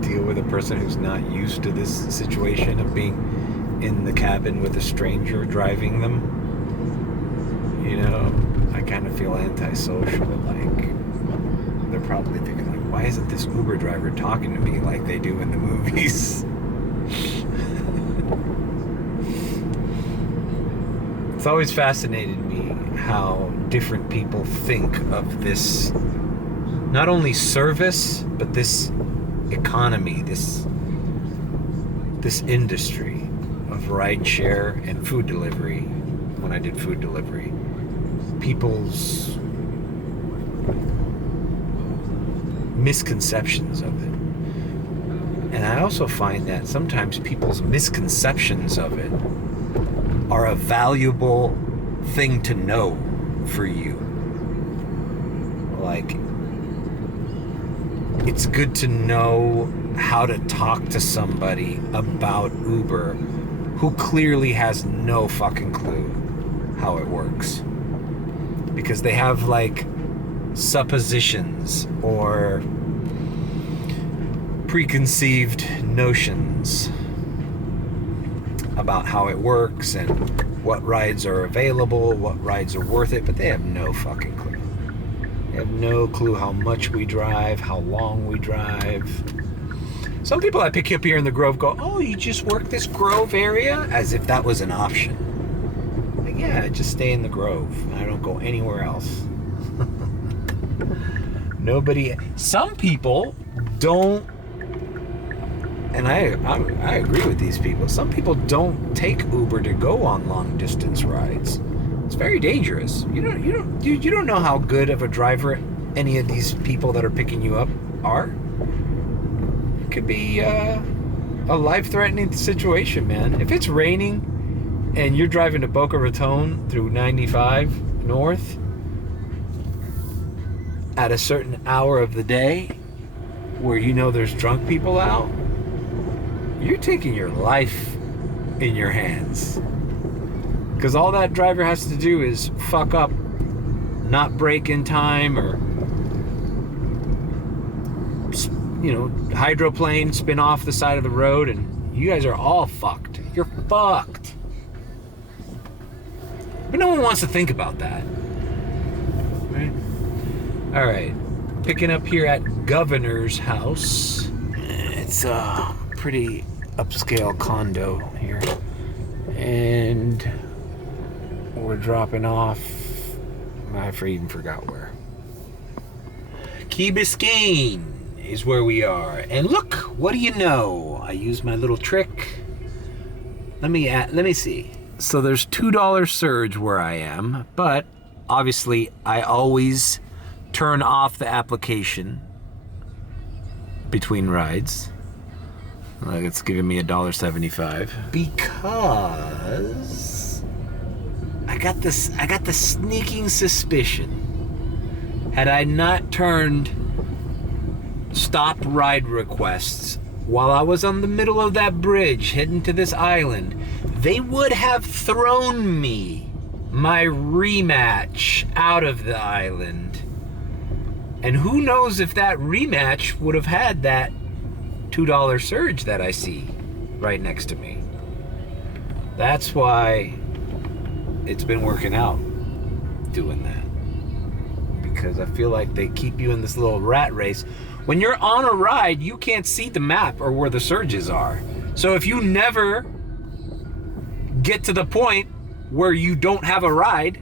deal with a person who's not used to this situation of being in the cabin with a stranger driving them. You know, I kind of feel antisocial. Like, they're probably thinking, like, why isn't this Uber driver talking to me like they do in the movies? It's always fascinated me how different people think of this, not only service, but this economy, this industry of rideshare and food delivery. When I did food delivery, people's misconceptions of it. And I also find that sometimes people's misconceptions of it are a valuable thing to know for you. Like, it's good to know how to talk to somebody about Uber who clearly has no fucking clue how it works. Because they have, like, suppositions or preconceived notions about how it works and what rides are available, what rides are worth it, but they have no fucking clue. They have no clue how much we drive, how long we drive. Some people I pick up here in the Grove go, oh, you just work this Grove area? As if that was an option. Like, yeah, I just stay in the Grove. I don't go anywhere else. Some people don't, and I agree with these people. Some people don't take Uber to go on long distance rides. It's very dangerous. You don't know how good of a driver any of these people that are picking you up are. It could be a life-threatening situation, man. If it's raining and you're driving to Boca Raton through 95 north at a certain hour of the day where you know there's drunk people out, you're taking your life in your hands. Because all that driver has to do is fuck up, not brake in time, or, you know, hydroplane, spin off the side of the road, and you guys are all fucked. You're fucked. But no one wants to think about that. Right? All right. Picking up here at Governor's house. It's a pretty upscale condo here. And we're dropping off, I even forgot where. Key Biscayne is where we are. And look, what do you know? I use my little trick. Let me see. So there's $2 surge where I am, but obviously I always turn off the application between rides. Like, it's giving me $1.75 because I got the sneaking suspicion, had I not turned stop ride requests while I was on the middle of that bridge heading to this island, they would have thrown me my rematch out of the island. And who knows if that rematch would have had that $2 surge that I see right next to me. That's why it's been working out doing that. Because I feel like they keep you in this little rat race. When you're on a ride, you can't see the map or where the surges are. So if you never get to the point where you don't have a ride,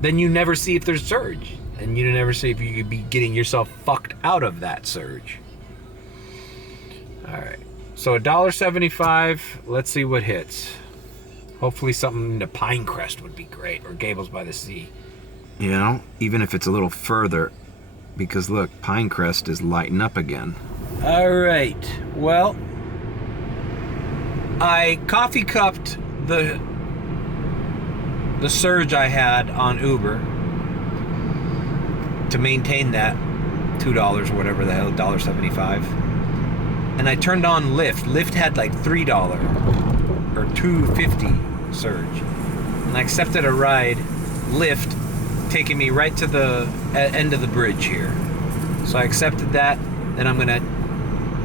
then you never see if there's surge. And you never see if you could be getting yourself fucked out of that surge. Alright, so $1.75, let's see what hits. Hopefully something to Pinecrest would be great, or Gables by the Sea. You know, even if it's a little further, because look, Pinecrest is lighting up again. Alright, well, I coffee cupped the surge I had on Uber to maintain that $2 or whatever the hell, $1.75. And I turned on Lyft. Lyft had like $3 or $2.50 surge. And I accepted a ride, Lyft, taking me right to the end of the bridge here. So I accepted that. Then I'm gonna,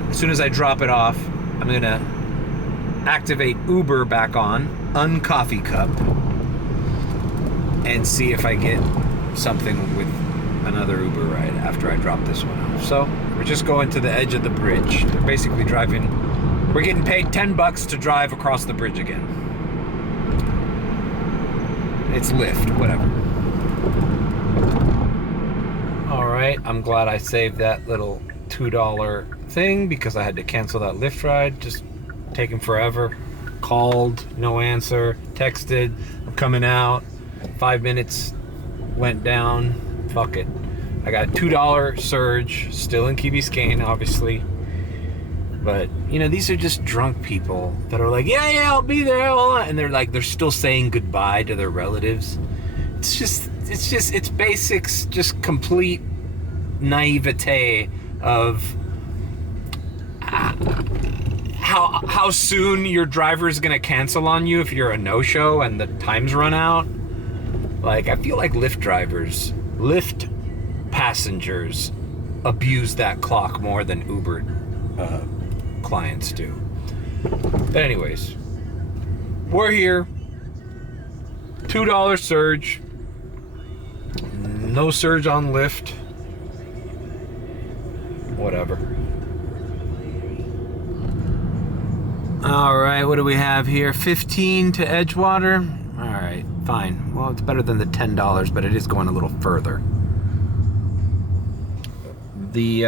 as soon as I drop it off, I'm gonna activate Uber back on, uncoffee cup, and see if I get something with another Uber ride after I drop this one off. So we're just going to the edge of the bridge. They're basically driving. We're getting paid $10 to drive across the bridge again. It's Lyft, whatever. All right, I'm glad I saved that little $2 thing because I had to cancel that Lyft ride. Just taking forever. Called, no answer. Texted, I'm coming out. 5 minutes went down. Fuck it. I got $2 surge, still in Key Biscayne, obviously. But, you know, these are just drunk people that are like, yeah, I'll be there. And they're still saying goodbye to their relatives. It's basics, just complete naivete of how soon your driver is gonna cancel on you if you're a no-show and the time's run out. Like, I feel like Lyft passengers abuse that clock more than Uber clients do. But anyways, we're here. $2 surge. No surge on Lyft. Whatever. All right, what do we have here? 15 to Edgewater. All right, fine. Well, it's better than the $10, but it is going a little further. The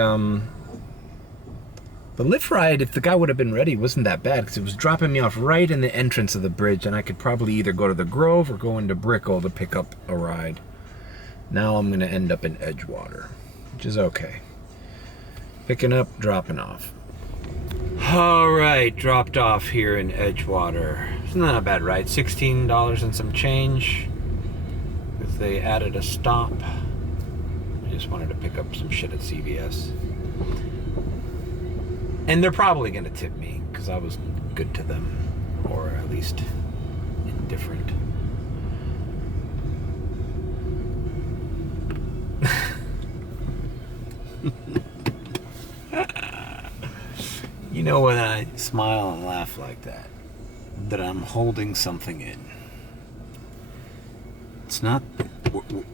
Lyft ride, if the guy would have been ready, wasn't that bad because it was dropping me off right in the entrance of the bridge, and I could probably either go to the Grove or go into Brickell to pick up a ride. Now I'm gonna end up in Edgewater, which is okay. Picking up, dropping off. All right, dropped off here in Edgewater. It's not a bad ride, $16 and some change. Because they added a stop. I just wanted to pick up some shit at CVS. And they're probably gonna tip me because I was good to them, or at least indifferent. You know when I smile and laugh like that I'm holding something in. It's not,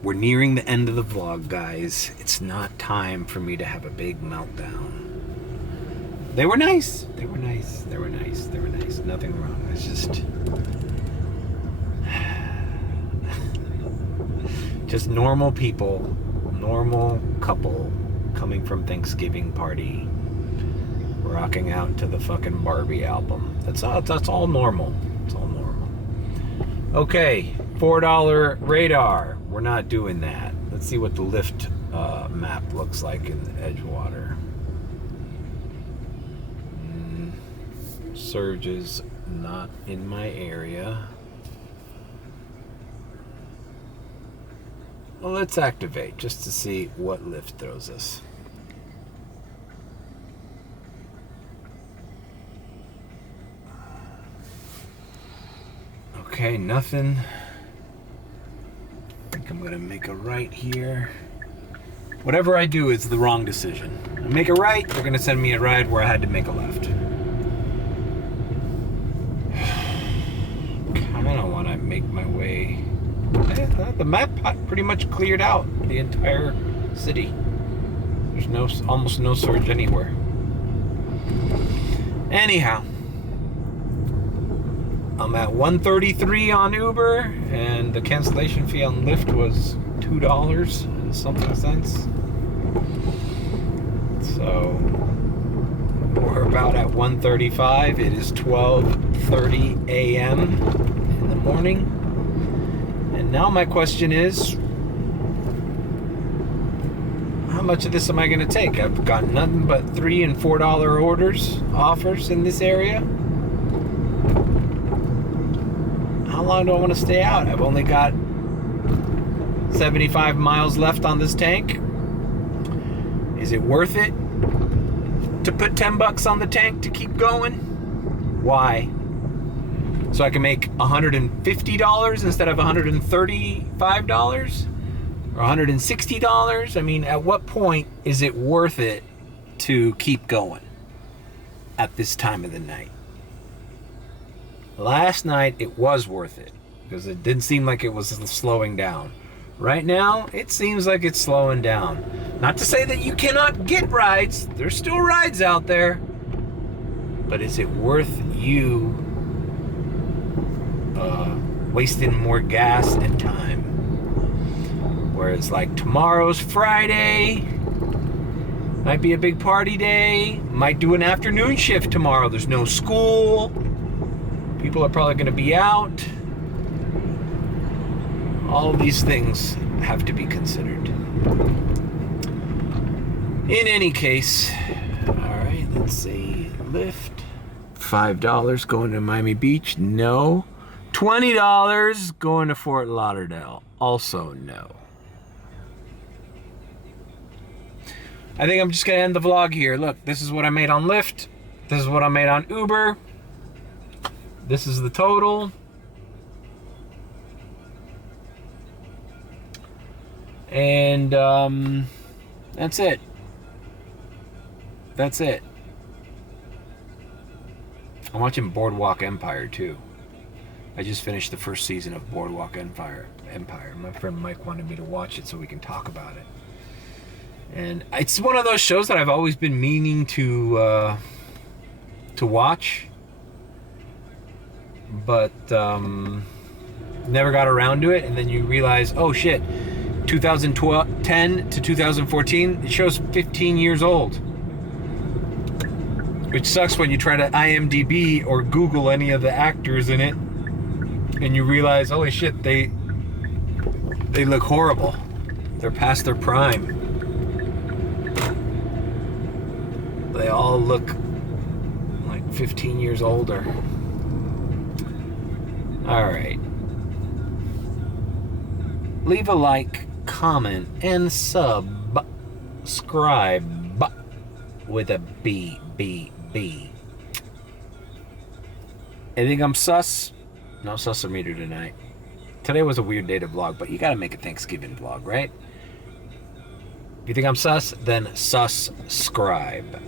we're nearing the end of the vlog, guys. It's not time for me to have a big meltdown. They were nice. They were nice. They were nice. They were nice. Nothing wrong. It's just normal people, normal couple coming from Thanksgiving party, rocking out to the fucking Barbie album. That's all normal. It's all normal. Okay, $4 radar. We're not doing that. Let's see what the Lyft map looks like in Edgewater. Surge is not in my area. Well, let's activate just to see what Lyft throws us. Okay, nothing. I think I'm gonna make a right here. Whatever I do is the wrong decision. I make a right, they're gonna send me a ride where I had to make a left. Kinda wanna make my way. The map pretty much cleared out the entire city. There's almost no surge anywhere. Anyhow, I'm at $133 on Uber, and the cancellation fee on Lyft was $2 and something cents. So we're about at $135. It is 12:30 a.m. in the morning. And now my question is, how much of this am I going to take? I've got nothing but $3 and $4 offers in this area. How long do I want to stay out? I've only got 75 miles left on this tank. Is it worth it to put $10 on the tank to keep going? Why? So I can make $150 instead of $135? or $160? I mean, at what point is it worth it to keep going at this time of the night? Last night, it was worth it because it didn't seem like it was slowing down. Right now, it seems like it's slowing down. Not to say that you cannot get rides. There's still rides out there. But is it worth you wasting more gas and time? Whereas like tomorrow's Friday, might be a big party day, might do an afternoon shift tomorrow. There's no school. People are probably going to be out. All of these things have to be considered. In any case, all right, let's see. Lyft. $5 going to Miami Beach? No. $20 going to Fort Lauderdale? Also no. I think I'm just going to end the vlog here. Look, this is what I made on Lyft. This is what I made on Uber. This is the total. And that's it. That's it. I'm watching Boardwalk Empire too. I just finished the first season of Boardwalk Empire. My friend Mike wanted me to watch it so we can talk about it. And it's one of those shows that I've always been meaning to watch, but never got around to it. And then you realize, oh shit, 2010 to 2014, the show's 15 years old. Which sucks when you try to IMDb or Google any of the actors in it, and you realize, holy shit, they look horrible. They're past their prime. They all look like 15 years older. All right. Leave a like, comment, and subscribe with a B. I think I'm sus. No sus-o-meter tonight. Today was a weird day to vlog, but you gotta make a Thanksgiving vlog, right? If you think I'm sus, then subscribe.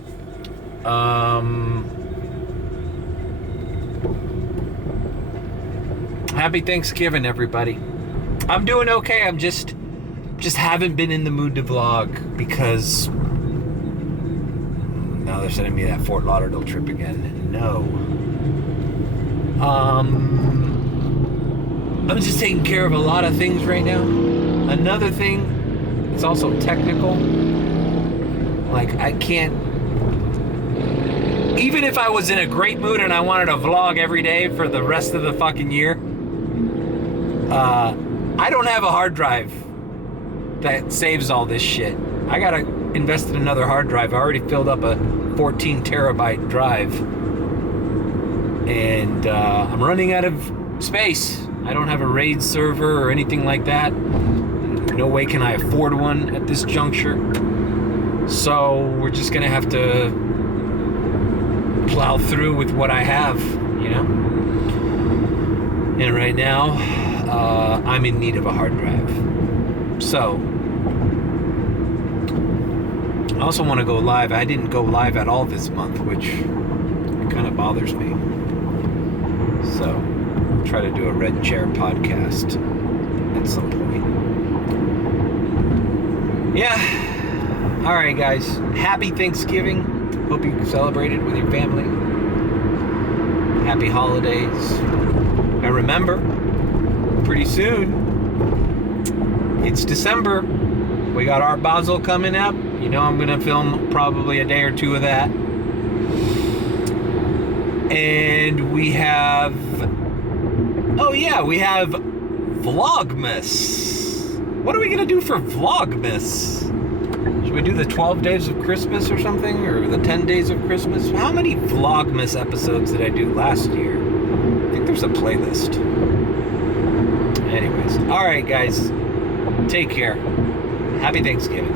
Happy Thanksgiving, everybody. I'm doing okay. I'm just haven't been in the mood to vlog because now they're sending me that Fort Lauderdale trip again. No. I'm just taking care of a lot of things right now. Another thing, it's also technical. Like, I can't... Even if I was in a great mood and I wanted to vlog every day for the rest of the fucking year, I don't have a hard drive that saves all this shit. I gotta invest in another hard drive. I already filled up a 14 terabyte drive. And I'm running out of space. I don't have a RAID server or anything like that. No way can I afford one at this juncture. So we're just gonna have to plow through with what I have, you know? And right now, I'm in need of a hard drive. So, I also want to go live. I didn't go live at all this month, which kind of bothers me. So, I'll try to do a Red Chair podcast at some point. Yeah. All right, guys. Happy Thanksgiving. Hope you celebrated with your family. Happy holidays. And remember, pretty soon, it's December. We got Art Basel coming up. You know I'm going to film probably a day or two of that. And we have... Oh yeah, we have Vlogmas. What are we going to do for Vlogmas? Should we do the 12 days of Christmas or something? Or the 10 days of Christmas? How many Vlogmas episodes did I do last year? I think there's a playlist. Anyways, all right, guys. Take care. Happy Thanksgiving.